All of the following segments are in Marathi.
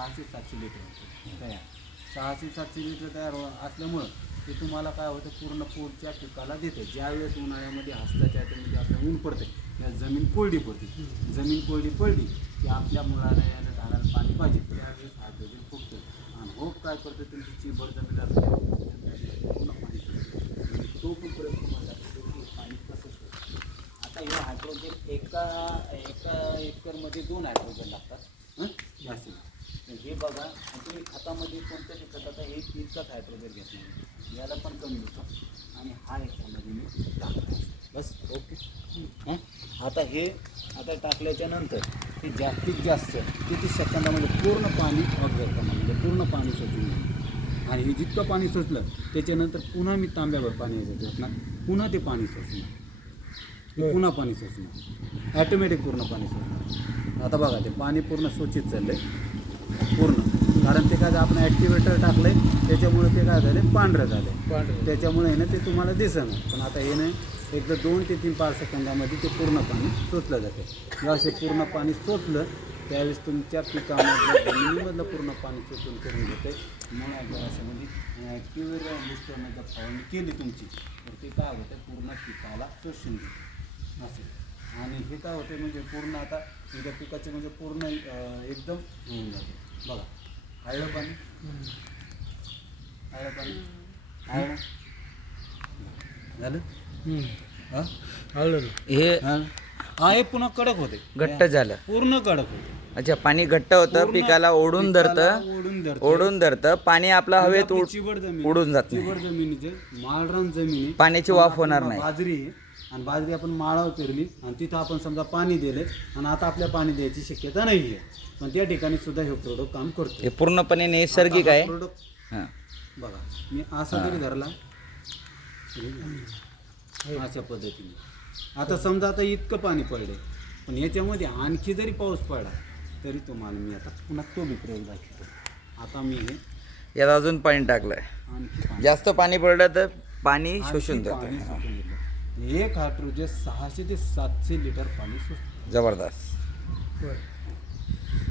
600-700 लिटर तयार. 600-700 लिटर तयार असल्यामुळं ते तुम्हाला काय होतं पूर्ण पुढच्या पिकाला देतं. ज्यावेळेस उन्हाळ्यामध्ये हस्ताच्या त्यामध्ये आपल्याला ऊन पडते या जमीन कोरडी पडते. जमीन कोरडी पडली की आपल्या मुळाला याला झाडाला पाणी पाहिजे. त्यावेळेस हायड्रोजन फुगतो आणि होप काय करतो तुमची चिबड जमीन असते पूर्ण पाणी सुटतं. तो पण प्रयत्न तुम्हाला पाणी कसं सुटतं. आता हे हायड्रोजन एका एकरमध्ये 2 हायड्रोजन लागतात जास्तीत. हे बघा तुम्ही खतामध्ये कोणत्याही खताचा हे इतकाच हायड्रोजन घेत नाही, याला पण कमी होतं आणि हा याच्यामध्ये मी टाकतो बस. ओके. आता हे टाकल्याच्या नंतर हे जास्तीत जास्त किती सेकंदामध्ये पूर्ण पाणी ऑब्झर्व करणार म्हणजे पूर्ण पाणी शोषून घेणार. आणि हे जितकं पाणी शोषलं त्याच्यानंतर पुन्हा मी तांब्यावर पाणी शोषणार, पुन्हा ते पाणी शोषणार, पुन्हा पाणी शोषणार, ॲटोमॅटिक पूर्ण पाणी शोषणार. आता बघा ते पाणी पूर्ण शोषित चाललं आहे पूर्ण, कारण ते काय आपण ॲक्टिवेटर टाकलं आहे त्याच्यामुळे ते काय झालं पांढरं झालं. त्याच्यामुळे आहे ना ते तुम्हाला दिसणार. पण आता हे नाही एकदा 2 ते 3-5 सेकंदामध्ये ते पूर्ण पाणी शोषलं जाते. जेव्हा ते पूर्ण पाणी शोषलं त्यावेळेस तुमच्या पिकामधलं जमिनीमधलं पूर्ण पाणी शोषून करून घेते. मग अशामध्ये ॲक्टिवेटर बुस्टरनं जर फवारणी केली तुमची तर ते काय होतं पूर्ण पिकाला शोषून घेते असे. आणि हे काय होते म्हणजे पूर्ण आता तुमच्या पिकाचे म्हणजे पूर्ण एकदम होऊन जाते. बघा हळद पाणी हळद झालं हे पुन्हा कडक होते, घट्ट झालं, पूर्ण कडक होते. अच्छा पाणी घट्ट होतं, पिकाला ओढून धरतं पाणी आपलं हवेत उडून जात नाही. चिबड जमिनीचे माळरान जमिनी पाण्याची वाफ होणार नाही. बाजरी आणि बाजरी आपण माळावर पेरली आणि तिथं आपण समजा पाणी दिले आणि आता आपल्या पाणी द्यायची शक्यता नाही आहे, पण त्या ठिकाणी सुद्धा हे प्रोडक्ट काम करतो. हे पूर्णपणे नैसर्गिक आहे. हां बघा मी असा जरी धरला अशा पद्धतीने. आता समजा आता इतकं पाणी पडले पण याच्यामध्ये आणखी जरी पाऊस पडला तरी तुम्हाला मी आता पुन्हा तो बी प्रयोग दाखवतो. आता मी हे यात अजून पाणी टाकलंय, आणखी जास्त पाणी पडलं तर पाणी शोषून जातं. एक हायड्रोजन 600 ते 700 लिटर पाणी शोषतं. जबरदस्त.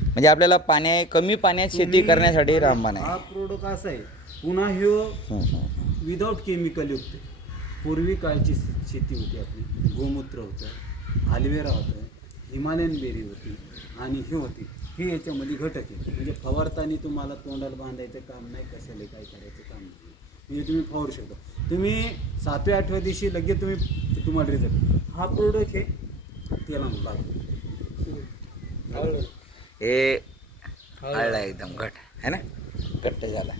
म्हणजे आपल्याला कमी पाण्यात शेती करण्यासाठी रामबाण आहे. हा प्रोडक्ट असा आहे पुन्हा ह्यो विदाऊट केमिकल युक्त. पूर्वी काळची शेती होती आपली, गोमूत्र होतं, अल्वेरा होतं, हिमालयन बेरी होती आणि हे होती. हे याच्यामध्ये घटक आहे म्हणजे फवारताना तुम्हाला तोंडाला बांधायचं काम नाही, कशाला काय करायचं काम नाही. म्हणजे तुम्ही फवारू शकता. तुम्ही 7व्या-8व्या दिवशी लगेच तुम्हाला रिझल्ट. हा प्रोडक्ट हे तेला हे आळला एकदम घट है ना, घट्ट झाला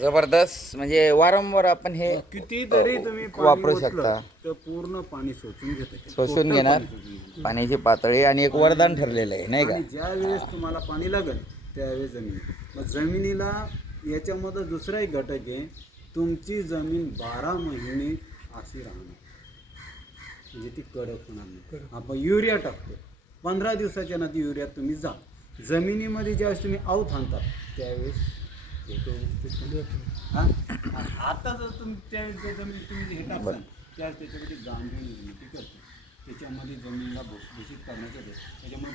जबरदस्त. म्हणजे वारंवार आपण हे किती तरी तुम्ही वापरू शकता. तर पूर्ण पाणी शोषून घेते, शोषून घेणार पाण्याची पातळी आणि एक वरदान ठरलेलं आहे नाही का. ज्या वेळेस तुम्हाला पाणी लागेल त्यावेळेस मग जमिनीला याच्यामध्ये दुसरा एक घटक आहे, तुमची जमीन 12 महिने अशी राहणार म्हणजे ती कडक होणार नाही. आपण युरिया टाकतो 15 दिवसाच्या नंतर युरिया तुम्ही जा जमिनीमध्ये ज्यावेळेस तुम्ही आऊत आणता त्यावेळेस आता जर तुम्ही त्यावेळेस तुम्ही हे टाकता त्यावेळेस त्याच्यामध्ये गांभीर्य निर्मिती करते, त्याच्यामध्ये जमिनीला भूषित करण्याचं त्याच्यामुळे